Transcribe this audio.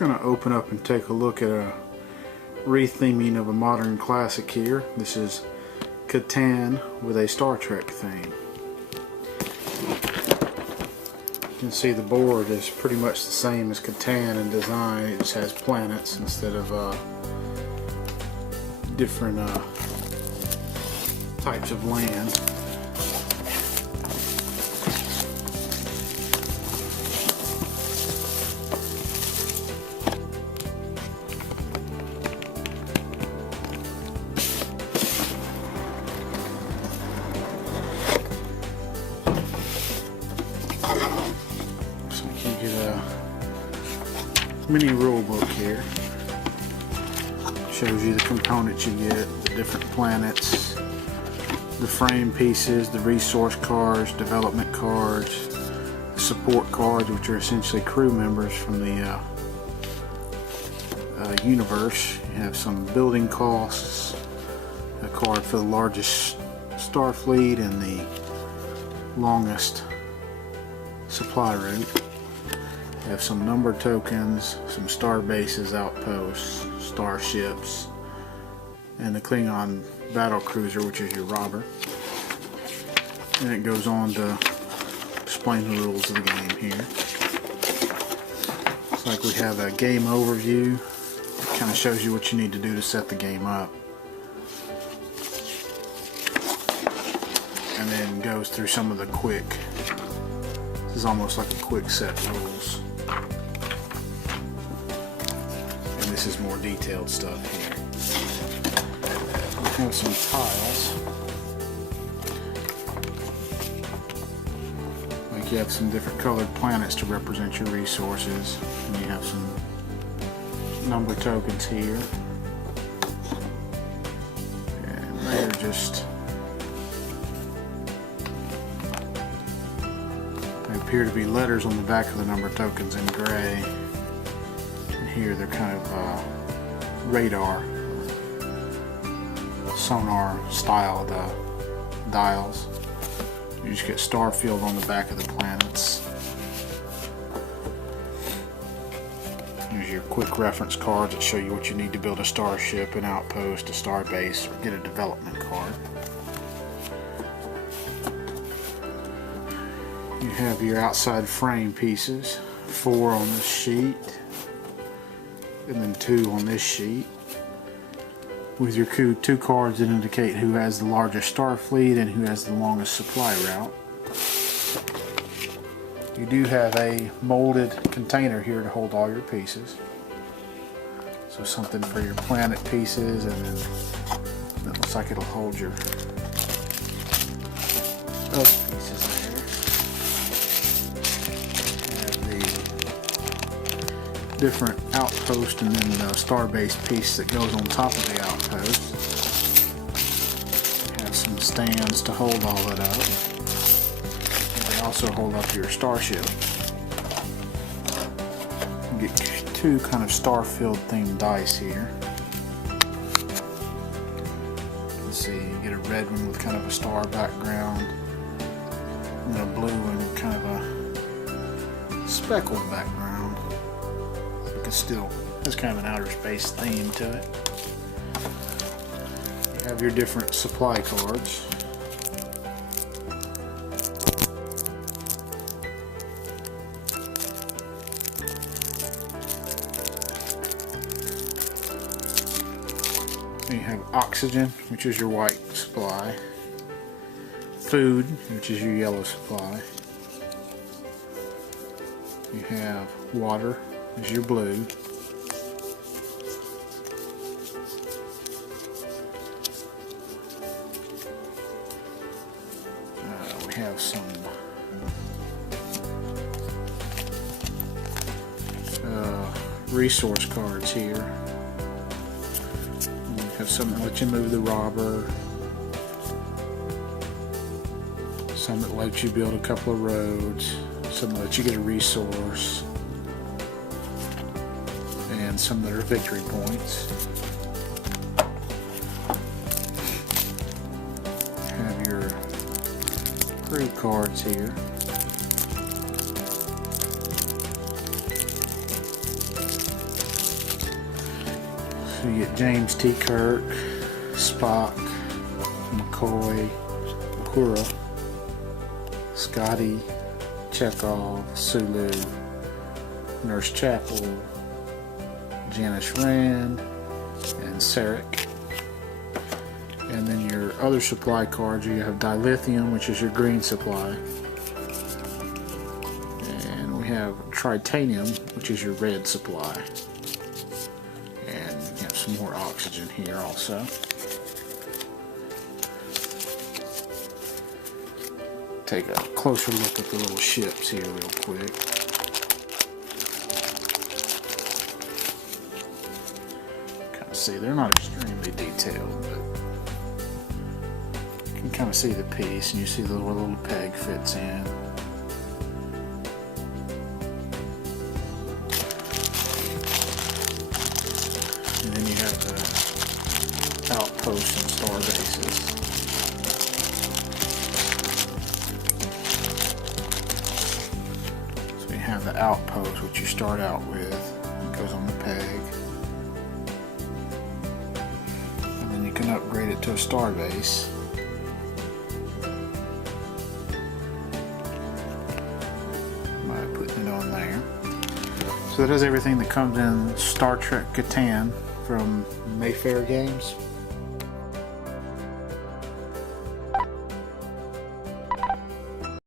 going to open up and take a look at a retheming of a modern classic here. This is Catan with a Star Trek theme. You can see the board is pretty much the same as Catan in design. It just has planets instead of different types of land. So you get a mini rule book here. Shows you the components you get, the different planets, the frame pieces, the resource cards, development cards, the support cards, which are essentially crew members from the universe. You have some building costs, a card for the largest star fleet and the longest supply route. You have some number tokens, some star bases, outposts, starships, and the Klingon battle cruiser, which is your robber. And it goes on to explain the rules of the game here. It's like we have a game overview. It kind of shows you what you need to do to set the game up. And then goes through some of the quick. This is almost like a quick set rules. And this is more detailed stuff here. We have some tiles. Like you have some different colored planets to represent your resources. And you have some number tokens here. And they're just... they appear to be letters on the back of the number tokens in gray. And here they're kind of radar, sonar style dials. You just get star field on the back of the planets. Here's your quick reference cards that show you what you need to build a starship, an outpost, a star base, or get a development card. You have your outside frame pieces, 4 on this sheet, and then 2 on this sheet, with your 2 cards that indicate who has the largest star fleet and who has the longest supply route. You do have a molded container here to hold all your pieces. So something for your planet pieces, and then it looks like it'll hold your other pieces there. Different outpost and then the star-based piece that goes on top of the outpost. You have some stands to hold all that up. And they also hold up your starship. You get 2 kind of star-filled themed dice here. Let's see, you get a red one with kind of a star background, and then a blue one with kind of a speckled background. Still has kind of an outer space theme to it. You have your different supply cards. You have oxygen, which is your white supply, food, which is your yellow supply. You have water, is your blue. We have some resource cards here. We have some that let you move the robber, some that let you build a couple of roads, some that let you get a resource, and some that are victory points. Have your crew cards here. So you get James T. Kirk, Spock, McCoy, Uhura, Scotty, Chekhov, Sulu, Nurse Chapel, Janice Rand, and Sarek. And then your other supply cards, you have dilithium, which is your green supply. And we have tritanium, which is your red supply. And you have some more oxygen here also. Take a closer look at the little ships here real quick. Kind of see, they're not extremely detailed, but you can kind of see the piece, and you see the little peg fits in. And then you have the outposts and star bases. Have the outpost, which you start out with. It goes on the peg, and then you can upgrade it to a star base. By putting it on there. So that is everything that comes in Star Trek Catan from Mayfair Games.